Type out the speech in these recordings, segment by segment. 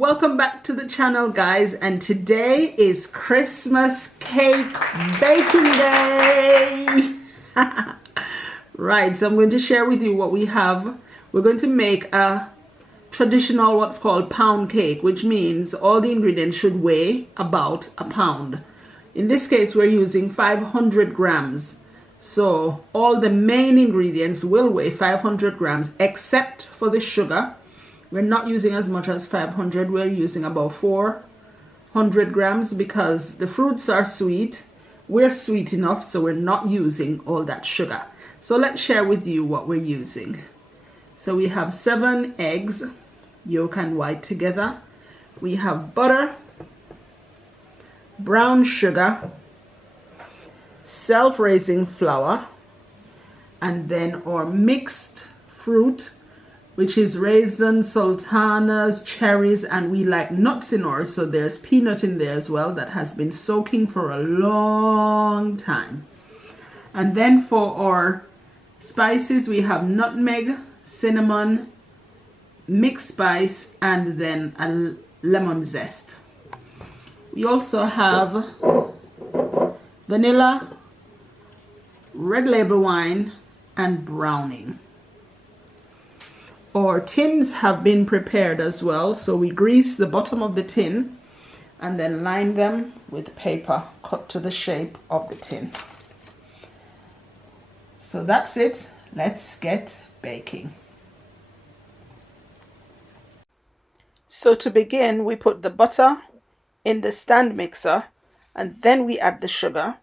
Welcome back to the channel, guys, and today is Christmas cake baking day. Right, so I'm going to share with you what we have. We're going to make a traditional what's called pound cake, which means all the ingredients should weigh about a pound. In this case, we're using 500 grams. So all the main ingredients will weigh 500 grams except for the sugar. We're not using as much as 500. We're using about 400 grams because the fruits are sweet. We're sweet enough, so we're not using all that sugar. So let's share with you what we're using. So we have 7 eggs, yolk and white together. We have butter, brown sugar, self-raising flour, and then our mixed fruit, which is raisins, sultanas, cherries, and we like nuts in ours, so there's peanut in there as well that has been soaking for a long time. And then for our spices, we have nutmeg, cinnamon, mixed spice, and then a lemon zest. We also have vanilla, red label wine, and browning. Our tins have been prepared as well, so we grease the bottom of the tin and then line them with paper cut to the shape of the tin. So that's it. Let's get baking. So to begin, we put the butter in the stand mixer and then we add the sugar,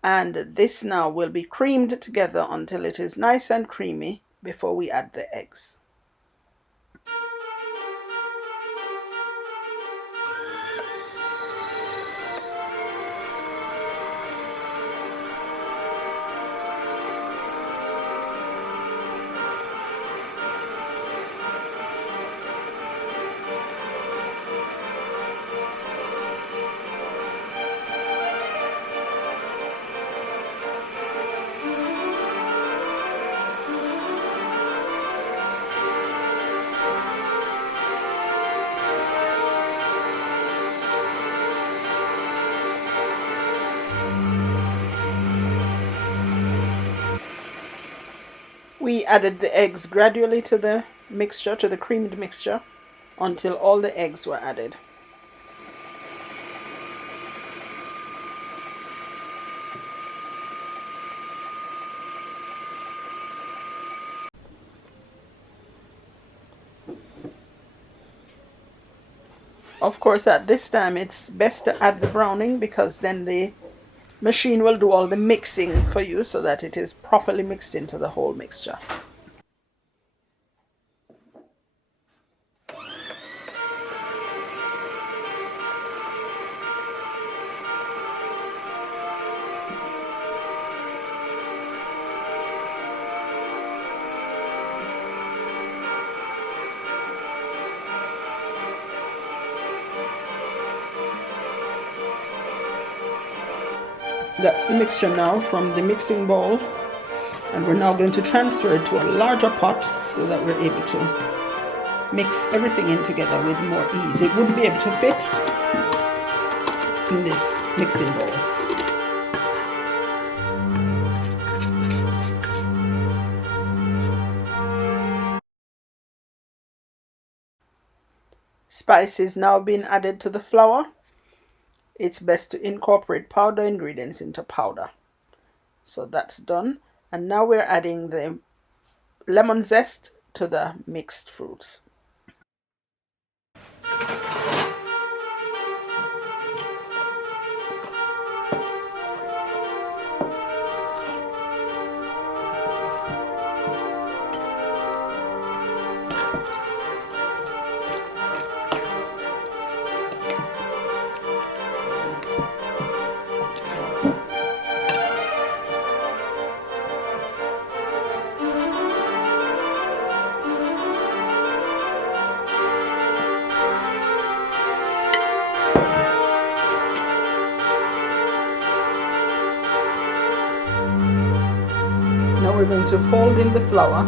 and this now will be creamed together until it is nice and creamy before we add the eggs. We added the eggs gradually to the mixture, to the creamed mixture, until all the eggs were added. Of course, at this time it's best to add the browning because then the machine will do all the mixing for you so that it is properly mixed into the whole mixture. That's the mixture now from the mixing bowl, and we're now going to transfer it to a larger pot so that we're able to mix everything in together with more ease. It wouldn't be able to fit in this mixing bowl. Spice is now being added to the flour. It's best to incorporate powder ingredients into powder. So that's done. And now we're adding the lemon zest to the mixed fruits. Now we're going to fold in the flour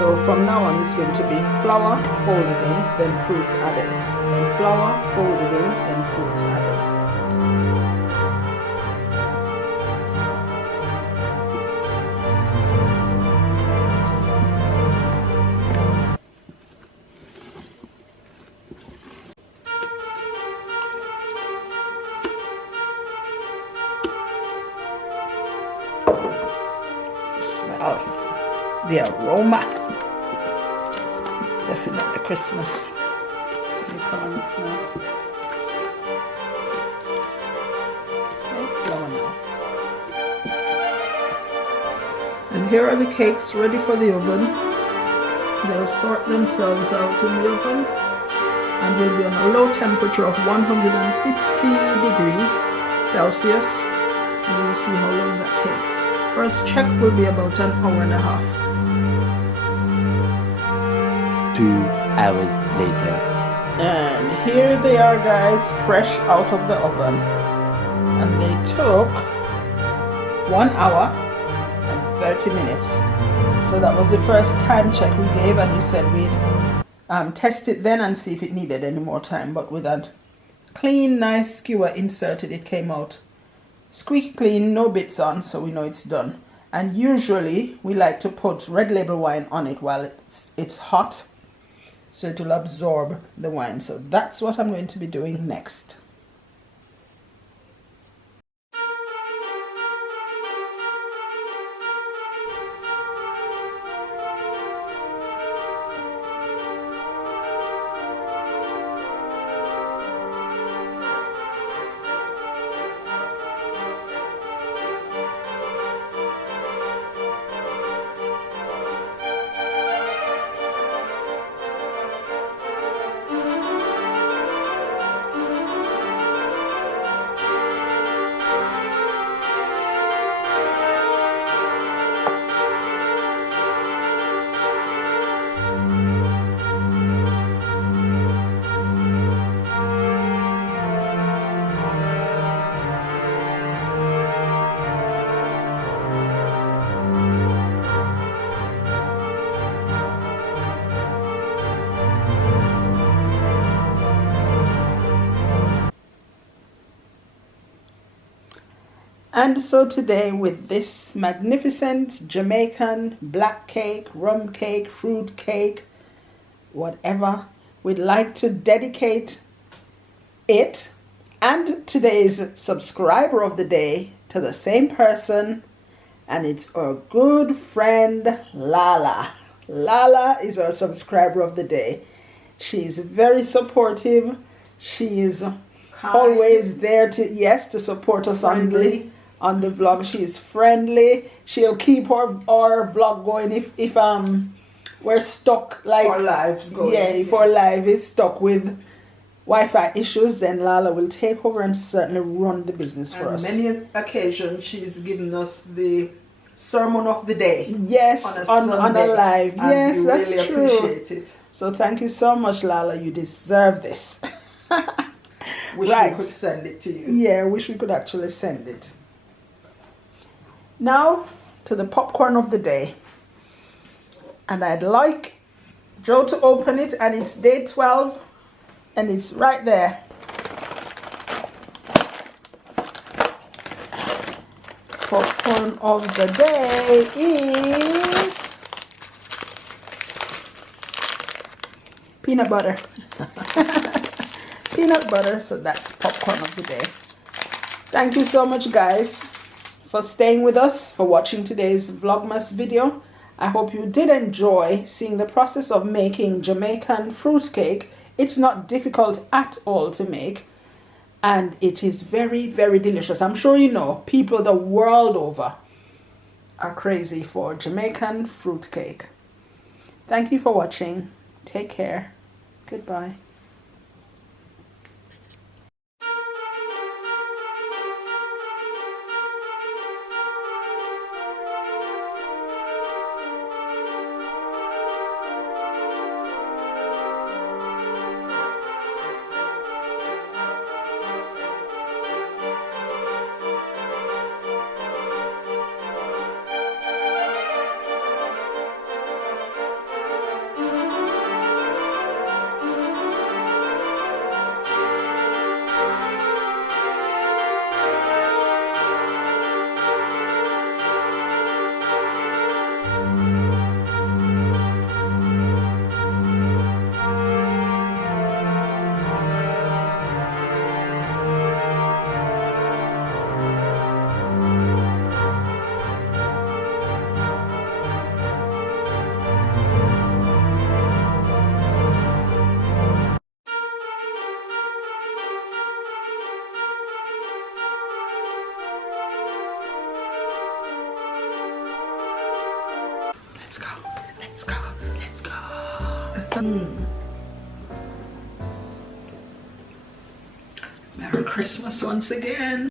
So from now on it's going to be flour folded in, then fruits added. Then flour folded in, then fruits added. Smell the aroma. Definitely Christmas. The color looks nice. Okay, flour now. And here are the cakes ready for the oven. They'll sort themselves out in the oven and will be on a low temperature of 150 degrees Celsius. And we'll see how long that takes. First check will be about an hour and a half. 2 hours later. And here they are, guys, fresh out of the oven. And they took 1 hour and 30 minutes. So that was the first time check we gave, and we said we'd test it then and see if it needed any more time. But with that clean, nice skewer inserted, it came out squeaky clean, no bits on, so we know it's done. And usually we like to put red label wine on it while it's hot, so it will absorb the wine. So that's what I'm going to be doing next. And so today, with this magnificent Jamaican black cake, rum cake, fruit cake, whatever, we'd like to dedicate it and today's subscriber of the day to the same person, and it's our good friend Lala. Lala is our subscriber of the day. She's very supportive. She is always there to support us on the vlog. She's friendly. She'll keep our vlog going if we're stuck, like our lives going. Yeah, if our life is stuck with Wi-Fi issues, then Lala will take over and certainly run the business for us. On many occasions, she's given us the sermon of the day. Yes, on a live. Yes, we that's really true. Appreciate it. So thank you so much, Lala. You deserve this. Wish Right. we could send it to you. Yeah, wish we could actually send it. Now to the popcorn of the day. And I'd like Joe to open it, and it's day 12 and it's right there. Popcorn of the day is peanut butter. Peanut butter, so that's popcorn of the day. Thank you so much, guys, for staying with us, for watching today's Vlogmas video. I hope you did enjoy seeing the process of making Jamaican fruit cake. It's not difficult at all to make, and it is very, very delicious. I'm sure you know people the world over are crazy for Jamaican fruit cake. Thank you for watching. Take care. Goodbye. Merry Christmas once again.